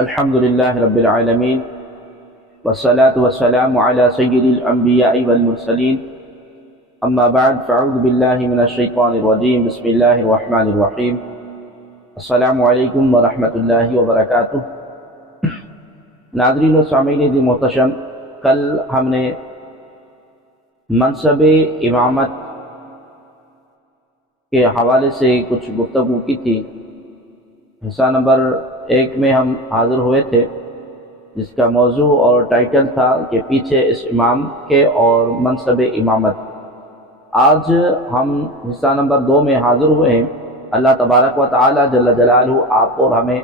الحمد للہ رب العالمین والصلاة والسلام علی سید الانبیاء والمرسلین اما بعد فاعوذ باللہ من الشیطان الرجیم بسم اللہ الرحمن الرحیم السلام علیکم ورحمۃ اللہ وبرکاتہ۔ ناظرین و سامعین دی محتشم، کل ہم نے منصب امامت کے حوالے سے کچھ گفتگو کی تھی۔ حصہ نمبر 1 میں ہم حاضر ہوئے تھے، جس کا موضوع اور ٹائٹل تھا کہ پیچھے اس امام کے اور منصب امامت۔ آج ہم حصہ نمبر 2 میں حاضر ہوئے ہیں۔ اللہ تبارک و تعالی جل جلالہ آپ اور ہمیں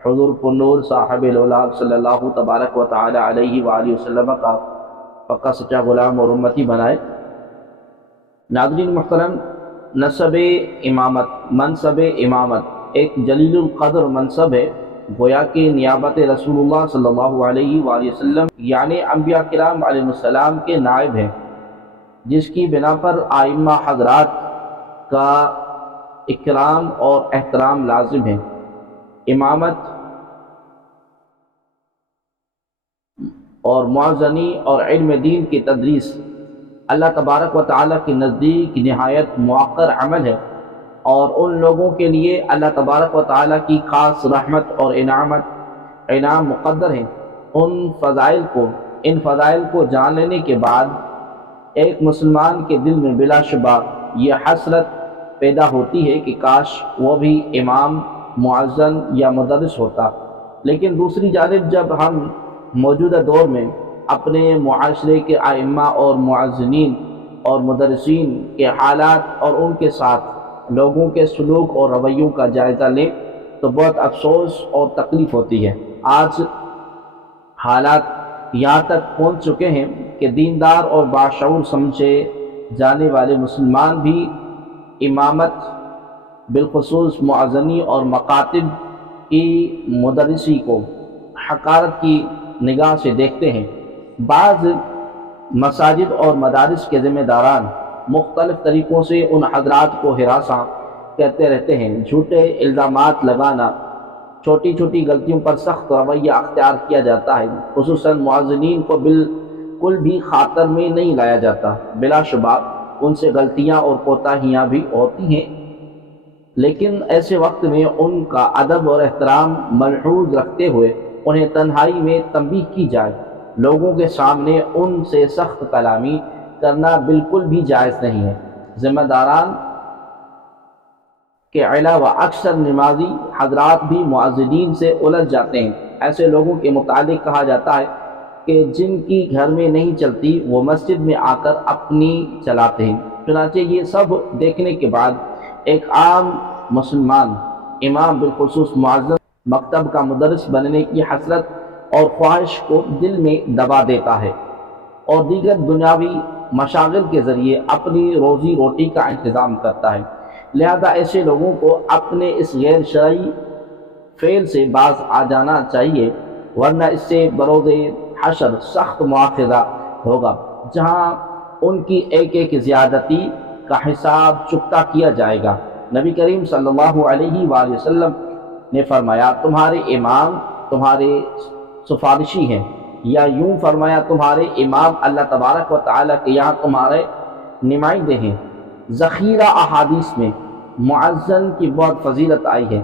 حضور پنور صاحب الاولاد صلی اللہ تبارک و تعالی علیہ وآلہ وسلم کا پکا سچا غلام اور امتی بنائے۔ ناظرین محترم، نسب امامت، منصب امامت ایک جلیل القدر منصب ہے، گویا کہ نیابت رسول اللہ صلی اللہ علیہ وآلہ وسلم یعنی انبیاء کرام علیہ السلام کے نائب ہیں، جس کی بنا پر ائمہ حضرات کا اکرام اور احترام لازم ہے۔ امامت اور معزنی اور علم دین کی تدریس اللہ تبارک و تعالیٰ کے نزدیک نہایت موقر عمل ہے، اور ان لوگوں کے لیے اللہ تبارک و تعالیٰ کی خاص رحمت اور انعام مقدر ہیں۔ ان فضائل کو جان لینے کے بعد ایک مسلمان کے دل میں بلا شبہ یہ حسرت پیدا ہوتی ہے کہ کاش وہ بھی امام، معزن یا مدرس ہوتا۔ لیکن دوسری جانب جب ہم موجودہ دور میں اپنے معاشرے کے ائمہ اور معزنین اور مدرسین کے حالات اور ان کے ساتھ لوگوں کے سلوک اور رویوں کا جائزہ لیں تو بہت افسوس اور تکلیف ہوتی ہے۔ آج حالات یہاں تک پہنچ چکے ہیں کہ دیندار اور باشعور سمجھے جانے والے مسلمان بھی امامت، بالخصوص معزنی اور مکاتب کی مدرسی کو حقارت کی نگاہ سے دیکھتے ہیں۔ بعض مساجد اور مدارس کے ذمہ داران مختلف طریقوں سے ان حضرات کو ہراساں کرتے رہتے ہیں۔ جھوٹے الزامات لگانا، چھوٹی چھوٹی غلطیوں پر سخت رویہ اختیار کیا جاتا ہے، خصوصاً معزنین کو بالکل بھی خاطر میں نہیں لایا جاتا۔ بلا شبہ ان سے غلطیاں اور کوتاہیاں بھی ہوتی ہیں، لیکن ایسے وقت میں ان کا ادب اور احترام ملحوظ رکھتے ہوئے انہیں تنہائی میں تنبیہ کی جائے۔ لوگوں کے سامنے ان سے سخت کلامی کرنا بالکل بھی جائز نہیں ہے۔ ذمہ داران کے علاوہ اکثر نمازی حضرات بھی معزنین سے الجھ جاتے ہیں۔ ایسے لوگوں کے متعلق کہا جاتا ہے کہ جن کی گھر میں نہیں چلتی وہ مسجد میں آ کر اپنی چلاتے ہیں۔ چنانچہ یہ سب دیکھنے کے بعد ایک عام مسلمان امام، بالخصوص معزن، مکتب کا مدرس بننے کی حسرت اور خواہش کو دل میں دبا دیتا ہے اور دیگر دنیاوی مشاغل کے ذریعے اپنی روزی روٹی کا انتظام کرتا ہے۔ لہذا ایسے لوگوں کو اپنے اس غیر شرعی فعل سے باز آ جانا چاہیے، ورنہ اس سے بروز حشر سخت مواخذہ ہوگا، جہاں ان کی ایک ایک زیادتی کا حساب چکتا کیا جائے گا۔ نبی کریم صلی اللہ علیہ وآلہ وسلم نے فرمایا، تمہارے امام تمہارے سفارشی ہیں، یا یوں فرمایا تمہارے امام اللہ تبارک و تعالیٰ کے یہاں تمہارے نمائندے ہیں۔ ذخیرہ احادیث میں معزن کی بہت فضیلت آئی ہے۔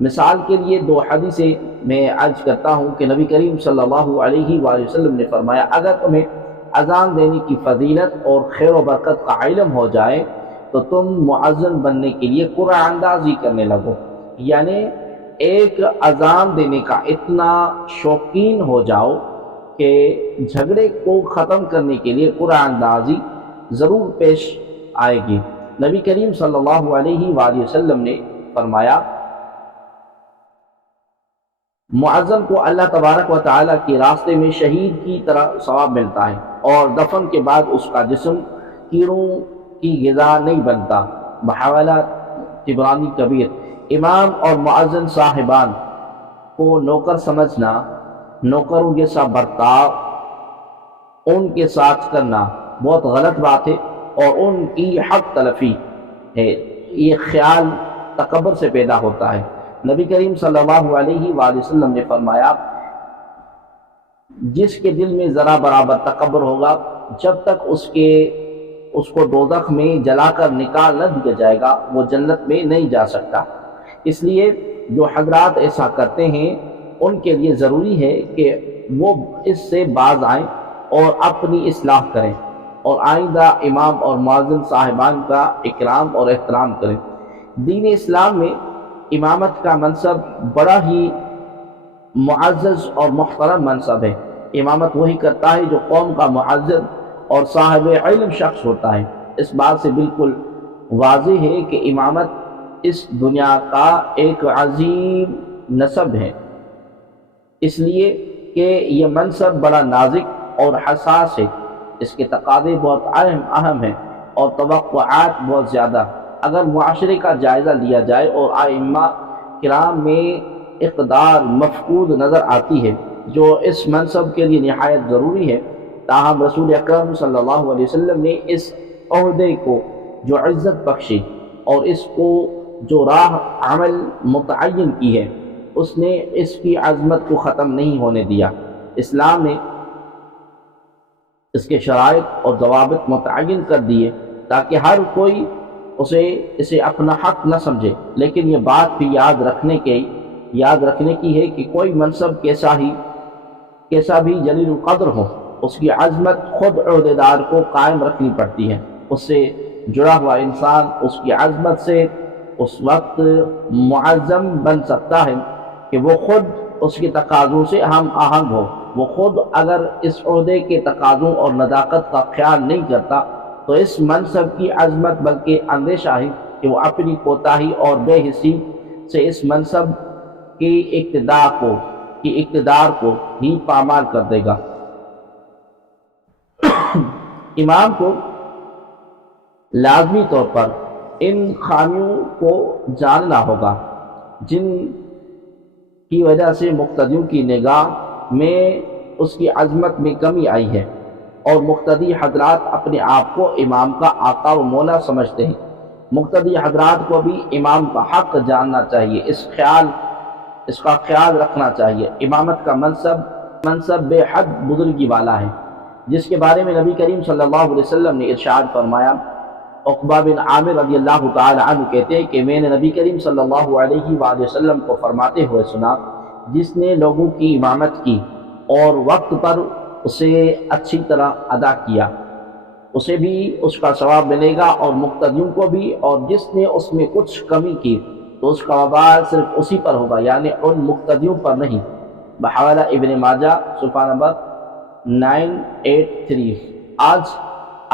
مثال کے لیے 2 حدیثیں میں عرض کرتا ہوں کہ نبی کریم صلی اللہ علیہ وآلہ وسلم نے فرمایا، اگر تمہیں اذان دینے کی فضیلت اور خیر و برکت کا علم ہو جائے تو تم معزن بننے کے لیے قرآن اندازی کرنے لگو، یعنی ایک اذان دینے کا اتنا شوقین ہو جاؤ کہ جھگڑے کو ختم کرنے کے لیے قرآن اندازی ضرور پیش آئے گی۔ نبی کریم صلی اللہ علیہ وآلہ وسلم نے فرمایا، معزن کو اللہ تبارک و تعالیٰ کے راستے میں شہید کی طرح ثواب ملتا ہے، اور دفن کے بعد اس کا جسم کیڑوں کی غذا نہیں بنتا۔ بحوالہ طبرانی کبیر۔ امام اور معزن صاحبان کو نوکر سمجھنا، نوکروں جیسا برتاؤ ان کے ساتھ کرنا بہت غلط بات ہے اور ان کی حق تلفی ہے۔ یہ خیال تکبر سے پیدا ہوتا ہے۔ نبی کریم صلی اللہ علیہ وآلہ وسلم نے فرمایا جس کے دل میں ذرا برابر تکبر ہوگا جب تک اس کو دوزخ میں جلا کر نکال نہ دیا جائے گا وہ جنت میں نہیں جا سکتا۔ اس لیے جو حضرات ایسا کرتے ہیں ان کے لیے ضروری ہے کہ وہ اس سے باز آئیں اور اپنی اصلاح کریں اور آئندہ امام اور مؤذن صاحبان کا اکرام اور احترام کریں۔ دین اسلام میں امامت کا منصب بڑا ہی معزز اور محترم منصب ہے۔ امامت وہی کرتا ہے جو قوم کا معزز اور صاحب علم شخص ہوتا ہے۔ اس بات سے بالکل واضح ہے کہ امامت اس دنیا کا ایک عظیم نسب ہے، اس لیے کہ یہ منصب بڑا نازک اور حساس ہے، اس کے تقاضے بہت اہم ہیں اور توقعات بہت زیادہ۔ اگر معاشرے کا جائزہ لیا جائے اور ائمہ کرام میں اقدار مفقود نظر آتی ہے جو اس منصب کے لیے نہایت ضروری ہے، تاہم رسول اکرم صلی اللہ علیہ وسلم نے اس عہدے کو جو عزت بخشی اور اس کو جو راہ عمل متعین کی ہے اس نے اس کی عظمت کو ختم نہیں ہونے دیا۔ اسلام نے اس کے شرائط اور ضوابط متعین کر دیے تاکہ ہر کوئی اسے اپنا حق نہ سمجھے، لیکن یہ بات بھی یاد رکھنے کی ہے کہ کوئی منصب کیسا بھی جلیل القدر ہو، اس کی عظمت خود عہدیدار کو قائم رکھنی پڑتی ہے۔ اس سے جڑا ہوا انسان اس کی عظمت سے اس وقت معظم بن سکتا ہے کہ وہ خود اس کے تقاضوں سے ہم آہنگ ہو۔ وہ خود اگر اس عہدے کے تقاضوں اور نزاکت کا خیال نہیں کرتا تو اس منصب کی عظمت بلکہ اندیشہ ہے کہ وہ اپنی کوتاہی اور بے حسی سے اس منصب کی اقتدار کو ہی پامال کر دے گا۔ امام کو لازمی طور پر ان خامیوں کو جاننا ہوگا جن کی وجہ سے مقتدیوں کی نگاہ میں اس کی عظمت میں کمی آئی ہے، اور مقتدی حضرات اپنے آپ کو امام کا آقا و مولا سمجھتے ہیں۔ مقتدی حضرات کو بھی امام کا حق جاننا چاہیے، اس کا خیال رکھنا چاہیے۔ امامت کا منصب بے حد بزرگی والا ہے، جس کے بارے میں نبی کریم صلی اللہ علیہ وسلم نے ارشاد فرمایا۔ عقبہ بن عامر رضی اللہ تعالی عنہ کہتے ہیں کہ میں نے نبی کریم صلی اللہ علیہ وآلہ وسلم کو فرماتے ہوئے سنا، جس نے لوگوں کی امامت کی اور وقت پر اسے اچھی طرح ادا کیا اسے بھی اس کا ثواب ملے گا اور مقتدیوں کو بھی، اور جس نے اس میں کچھ کمی کی تو اس کا وبال صرف اسی پر ہوگا، یعنی ان مقتدیوں پر نہیں۔ بحوالہ ابن ماجہ صفحہ نمبر 983۔ آج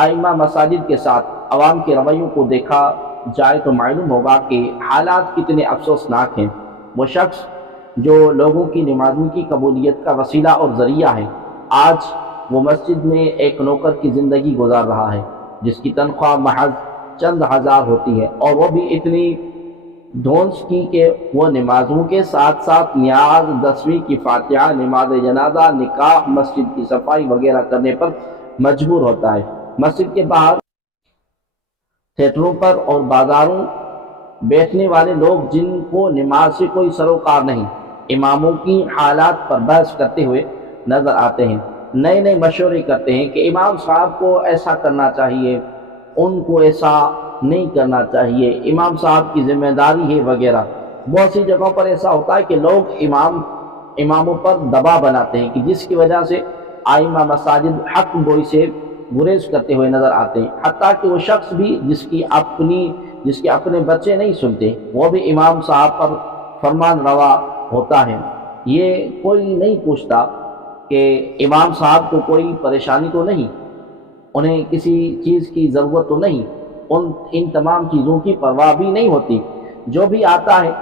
ائمہ مساجد کے ساتھ عوام کے رویوں کو دیکھا جائے تو معلوم ہوگا کہ حالات کتنے افسوسناک ہیں۔ وہ شخص جو لوگوں کی نمازوں کی قبولیت کا وسیلہ اور ذریعہ ہے، آج وہ مسجد میں ایک نوکر کی زندگی گزار رہا ہے جس کی تنخواہ محض چند ہزار ہوتی ہے، اور وہ بھی اتنی دھونس کی کہ وہ نمازوں کے ساتھ ساتھ نیاز، 10ویں کی فاتحہ، نماز جنازہ، نکاح، مسجد کی صفائی وغیرہ کرنے پر مجبور ہوتا ہے۔ مسجد کے باہر، تھیٹروں پر اور بازاروں بیٹھنے والے لوگ جن کو نماز سے کوئی سروکار نہیں، اماموں کی حالات پر بحث کرتے ہوئے نظر آتے ہیں، نئے نئے مشورے کرتے ہیں کہ امام صاحب کو ایسا کرنا چاہیے، ان کو ایسا نہیں کرنا چاہیے، امام صاحب کی ذمہ داری ہے وغیرہ۔ بہت سی جگہوں پر ایسا ہوتا ہے کہ لوگ اماموں پر دباؤ بناتے ہیں کہ جس کی وجہ سے ائمہ مساجد حق گوئی سے گریز کرتے ہوئے نظر آتے ہیں، حتیٰ کہ وہ شخص بھی جس کے اپنے بچے نہیں سنتے وہ بھی امام صاحب پر فرمان روا ہوتا ہے۔ یہ کوئی نہیں پوچھتا کہ امام صاحب کو کوئی پریشانی تو نہیں، انہیں کسی چیز کی ضرورت تو نہیں، ان تمام چیزوں کی پرواہ بھی نہیں ہوتی۔ جو بھی آتا ہے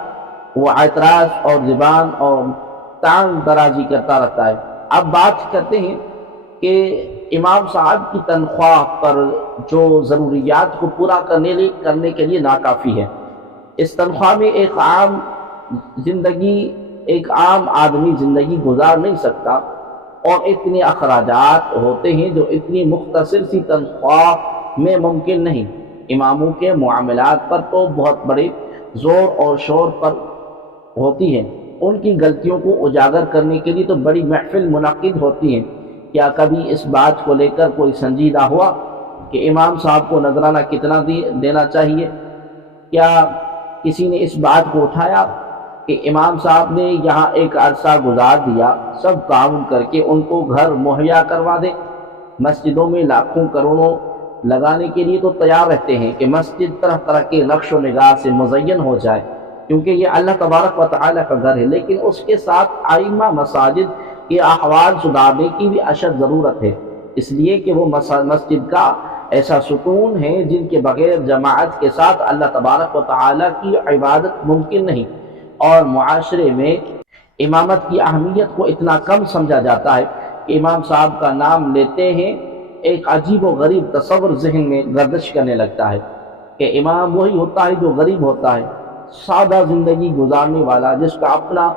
وہ اعتراض اور زبان اور تان درازی کرتا رہتا ہے۔ اب بات کرتے ہیں کہ امام صاحب کی تنخواہ پر جو ضروریات کو پورا کرنے کے لیے ناکافی ہے۔ اس تنخواہ میں ایک عام آدمی زندگی گزار نہیں سکتا، اور اتنے اخراجات ہوتے ہیں جو اتنی مختصر سی تنخواہ میں ممکن نہیں۔ اماموں کے معاملات پر تو بہت بڑے زور اور شور پر ہوتی ہیں ان کی غلطیوں کو اجاگر کرنے کے لیے تو بڑی محفل منعقد ہوتی ہیں۔ کیا کبھی اس بات کو لے کر کوئی سنجیدہ ہوا کہ امام صاحب کو نذرانہ کتنا دینا چاہیے؟ کیا کسی نے اس بات کو اٹھایا کہ امام صاحب نے یہاں ایک عرصہ گزار دیا، سب تعاون کر کے ان کو گھر مہیا کروا دے؟ مسجدوں میں لاکھوں کروڑوں لگانے کے لیے تو تیار رہتے ہیں کہ مسجد طرح طرح کے نقش و نگار سے مزین ہو جائے، کیونکہ یہ اللہ تبارک و تعالیٰ کا گھر ہے، لیکن اس کے ساتھ ائمہ مساجد کے احوال سدھارنے کی بھی اشد ضرورت ہے، اس لیے کہ وہ مسجد کا ایسا ستون ہے جن کے بغیر جماعت کے ساتھ اللہ تبارک و تعالیٰ کی عبادت ممکن نہیں، اور معاشرے میں امامت کی اہمیت کو اتنا کم سمجھا جاتا ہے کہ امام صاحب کا نام لیتے ہیں ایک عجیب و غریب تصور ذہن میں گردش کرنے لگتا ہے کہ امام وہی ہوتا ہے جو غریب ہوتا ہے، سادہ زندگی گزارنے والا، جس کا اپنا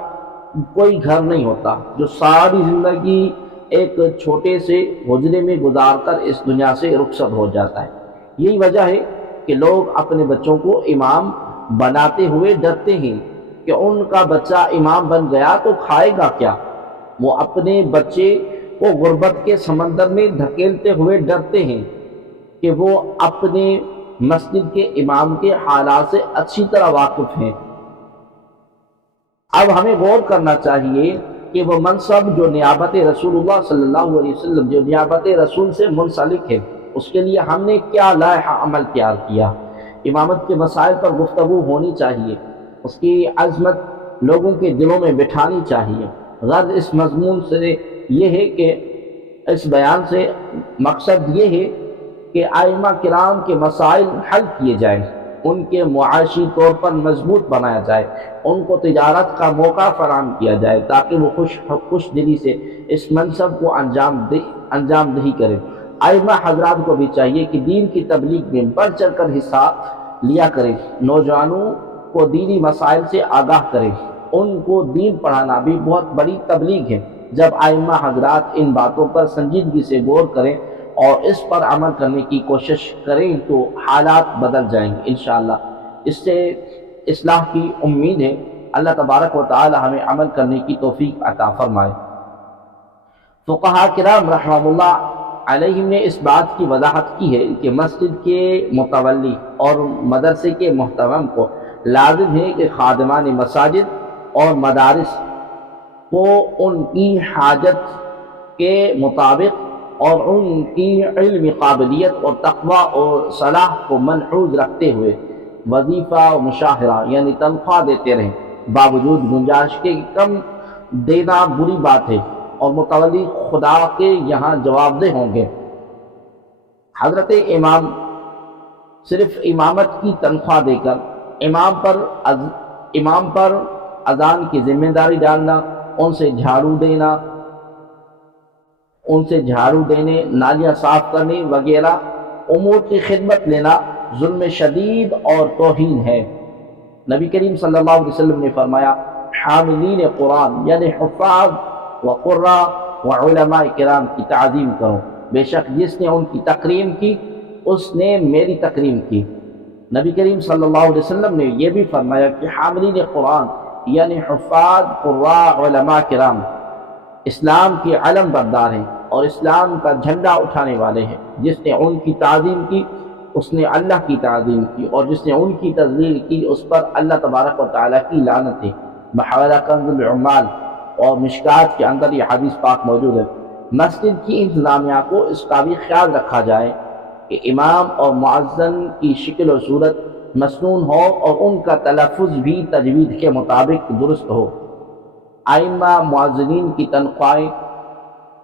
کوئی گھر نہیں ہوتا، جو ساری زندگی ایک چھوٹے سے حجرے میں گزار کر اس دنیا سے رخصت ہو جاتا ہے۔ یہی وجہ ہے کہ لوگ اپنے بچوں کو امام بناتے ہوئے ڈرتے ہیں کہ ان کا بچہ امام بن گیا تو کھائے گا کیا۔ وہ اپنے بچے کو غربت کے سمندر میں دھکیلتے ہوئے ڈرتے ہیں کہ وہ اپنے مسجد کے امام کے حالات سے اچھی طرح واقف ہیں۔ اب ہمیں غور کرنا چاہیے کہ وہ منصب جو نیابت رسول اللہ صلی اللہ علیہ وسلم، جو نیابت رسول سے منسلک ہے، اس کے لیے ہم نے کیا لائحہ عمل تیار کیا۔ امامت کے مسائل پر گفتگو ہونی چاہیے، اس کی عظمت لوگوں کے دلوں میں بٹھانی چاہیے۔ غرض اس مضمون سے یہ ہے کہ اس بیان سے مقصد یہ ہے کہ ائمہ کرام کے مسائل حل کیے جائیں، ان کے معاشی طور پر مضبوط بنایا جائے، ان کو تجارت کا موقع فراہم کیا جائے تاکہ وہ خوش دلی سے اس منصب کو انجام دہی کریں۔ ائمہ حضرات کو بھی چاہیے کہ دین کی تبلیغ میں بڑھ چڑھ کر حصہ لیا کریں، نوجوانوں کو دینی مسائل سے آگاہ کریں، ان کو دین پڑھانا بھی بہت بڑی تبلیغ ہے۔ جب ائمہ حضرات ان باتوں پر سنجیدگی سے غور کریں اور اس پر عمل کرنے کی کوشش کریں تو حالات بدل جائیں گے انشاءاللہ۔ اس سے اصلاح کی امید ہے۔ اللہ تبارک و تعالی ہمیں عمل کرنے کی توفیق عطا فرمائے۔ فقہاء کرام رحمہ اللہ علیہم نے اس بات کی وضاحت کی ہے کہ مسجد کے متولی اور مدرسے کے محترم کو لازم ہے کہ خادمان مساجد اور مدارس کو ان کی حاجت کے مطابق اور ان کی علمی قابلیت اور تقوی اور صلاح کو ملحوظ رکھتے ہوئے وظیفہ و مشاہرہ یعنی تنخواہ دیتے رہیں، باوجود گنجائش کے کم دینا بری بات ہے اور متولی خدا کے یہاں جواب دہ ہوں گے۔ حضرت امام صرف امامت کی تنخواہ دے کر امام پر اذان کی ذمہ داری ڈالنا، ان سے جھاڑو دینے، نالیاں صاف کرنے وغیرہ امور کی خدمت لینا ظلم شدید اور توہین ہے۔ نبی کریم صلی اللہ علیہ وسلم نے فرمایا، حاملین قرآن یعنی حفاظ و قراء و علماء کرام کی تعظیم کرو، بے شک جس نے ان کی تکریم کی اس نے میری تکریم کی۔ نبی کریم صلی اللہ علیہ وسلم نے یہ بھی فرمایا کہ حاملین قرآن یعنی حفاظ قراء علماء کرام اسلام کے علم بردار ہیں اور اسلام کا جھنڈا اٹھانے والے ہیں۔ جس نے ان کی تعظیم کی اس نے اللہ کی تعظیم کی، اور جس نے ان کی تذلیل کی اس پر اللہ تبارک و تعالیٰ کی لعنت ہے۔ بحوالہ کنز العمال اور مشکات کے اندر یہ حدیث پاک موجود ہے۔ مسجد کی انتظامیہ کو اس کا بھی خیال رکھا جائے کہ امام اور مؤذن کی شکل و صورت مسنون ہو اور ان کا تلفظ بھی تجوید کے مطابق درست ہو۔ ائمہ مؤذنین کی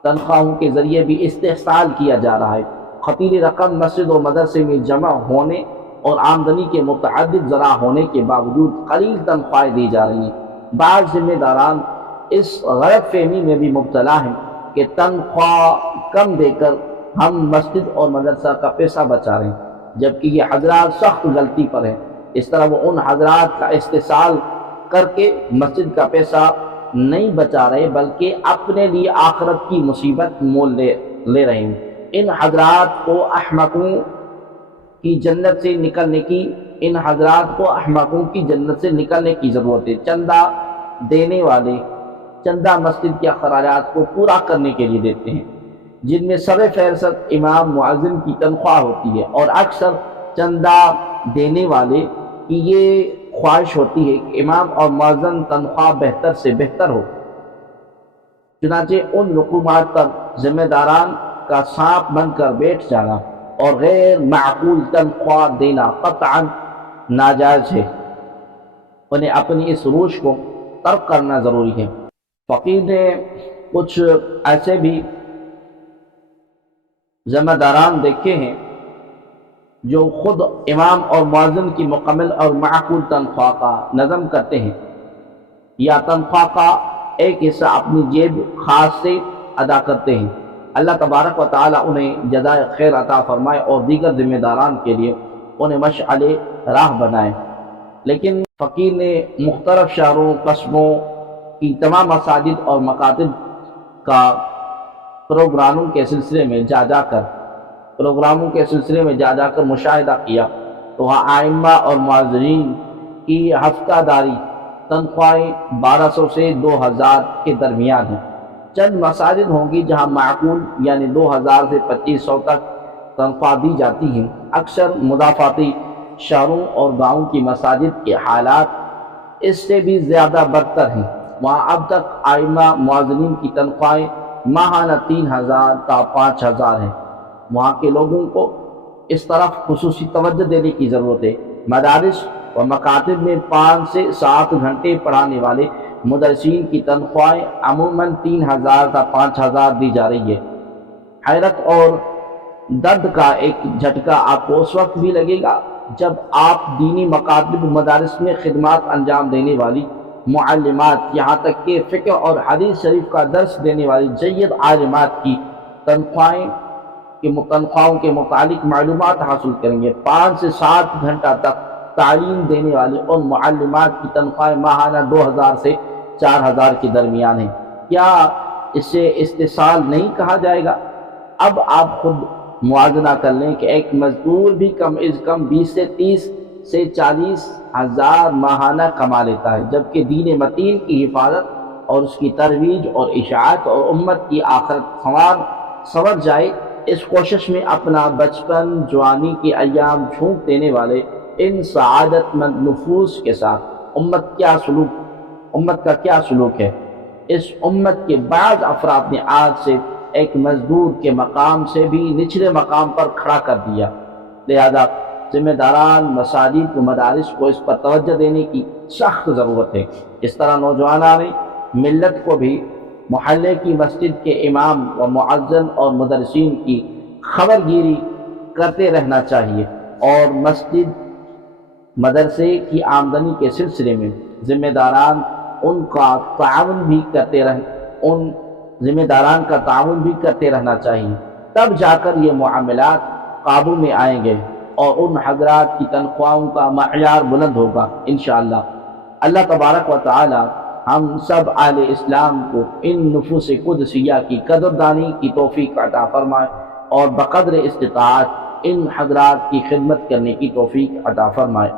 تنخواہوں کے ذریعے بھی استحصال کیا جا رہا ہے۔ خطیر رقم مسجد و مدرسے میں جمع ہونے اور آمدنی کے متعدد ذرائع ہونے کے باوجود قلیل تنخواہیں دی جا رہی ہیں۔ بعض ذمہ داران اس غلط فہمی میں بھی مبتلا ہیں کہ تنخواہ کم دے کر ہم مسجد اور مدرسہ کا پیسہ بچا رہے ہیں، جبکہ یہ حضرات سخت غلطی پر ہیں۔ اس طرح وہ ان حضرات کا استحصال کر کے مسجد کا پیسہ نہیں بچا رہے بلکہ اپنے لیے آخرت کی مصیبت مول لے رہے ہیں۔ ان حضرات کو احمقوں کی جنت سے نکلنے کی ان حضرات کو احمقوں کی جنت سے نکلنے کی ضرورت ہے۔ چندہ دینے والے چندہ مسجد کے اخراجات کو پورا کرنے کے لیے دیتے ہیں، جن میں سر فہرست امام مؤذن کی تنخواہ ہوتی ہے، اور اکثر چندہ دینے والے کی یہ خواہش ہوتی ہے کہ امام اور مؤذن تنخواہ بہتر سے بہتر ہو، چنانچہ ان رقومات پر ذمہ داران کا سانپ بن کر بیٹھ جانا اور غیر معقول تنخواہ دینا قطعاً ناجائز ہے۔ انہیں اپنی اس روش کو ترک کرنا ضروری ہے۔ فقیر نے کچھ ایسے بھی ذمہ داران دیکھے ہیں جو خود امام اور مؤذن کی مکمل اور معقول تنخواہ کا نظم کرتے ہیں، یا تنخواہ کا ایک حصہ اپنی جیب خاص سے ادا کرتے ہیں۔ اللہ تبارک و تعالیٰ انہیں جزائے خیر عطا فرمائے اور دیگر ذمہ داران کے لیے انہیں مشعل راہ بنائے۔ لیکن فقیر نے مختلف شہروں قصبوں کی تمام مساجد اور مکاتب کا پروگراموں کے سلسلے میں جا جا کر مشاہدہ کیا تو وہاں ائمہ اور معذرین کی ہفتہ داری تنخواہیں 1200 سے 2000 کے درمیان ہیں۔ چند مساجد ہوں گی جہاں معقول یعنی 2000 سے 2500 تک تنخواہ دی جاتی ہیں۔ اکثر مضافاتی شہروں اور گاؤں کی مساجد کے حالات اس سے بھی زیادہ بدتر ہیں۔ وہاں اب تک ائمہ معذرین کی تنخواہیں ماہانہ 3000 تا 5000 ہیں۔ وہاں کے لوگوں کو اس طرف خصوصی توجہ دینے کی ضرورت ہے۔ مدارس و مکاتب میں 5 سے 7 گھنٹے پڑھانے والے مدرسین کی تنخواہیں عموماً 3000 تا 5000 دی جا رہی ہے۔ حیرت اور درد کا ایک جھٹکا آپ کو اس وقت بھی لگے گا جب آپ دینی مکاتب مدارس میں خدمات انجام دینے والی معلمات، یہاں تک کہ فقہ اور حدیث شریف کا درس دینے والی جید عالمات کی تنخواہوں کے متعلق معلومات حاصل کریں گے۔ 5 سے 7 گھنٹہ تک تعلیم دینے والے ان معلمات کی تنخواہیں ماہانہ 2000 سے 4000 کے درمیان ہیں۔ کیا اسے استحصال نہیں کہا جائے گا؟ اب آپ خود موازنہ کر لیں کہ ایک مزدور بھی کم از کم 20 سے 30 سے 40 ہزار ماہانہ کما لیتا ہے، جبکہ دین متین کی حفاظت اور اس کی ترویج اور اشاعت اور امت کی آخرت سنور جائے، اس کوشش میں اپنا بچپن جوانی کے ایام جھونک دینے والے ان سعادت مند نفوس کے ساتھ امت کا کیا سلوک ہے؟ اس امت کے بعض افراد نے آج سے ایک مزدور کے مقام سے بھی نچلے مقام پر کھڑا کر دیا۔ لہذا ذمہ داران مساجد و مدارس کو اس پر توجہ دینے کی سخت ضرورت ہے۔ اس طرح نوجوانان ملت کو بھی محلے کی مسجد کے امام و مؤذن اور مدرسین کی خبر گیری کرتے رہنا چاہیے، اور مسجد مدرسے کی آمدنی کے سلسلے میں ذمہ داران کا تعاون بھی کرتے رہنا چاہیے۔ تب جا کر یہ معاملات قابو میں آئیں گے اور ان حضرات کی تنخواہوں کا معیار بلند ہوگا انشاءاللہ۔ اللہ تبارک و تعالی ہم سب اہل اسلام کو ان نفوس قدسیہ کی قدردانی کی توفیق عطا فرمائے اور بقدر استطاعت ان حضرات کی خدمت کرنے کی توفیق عطا فرمائے۔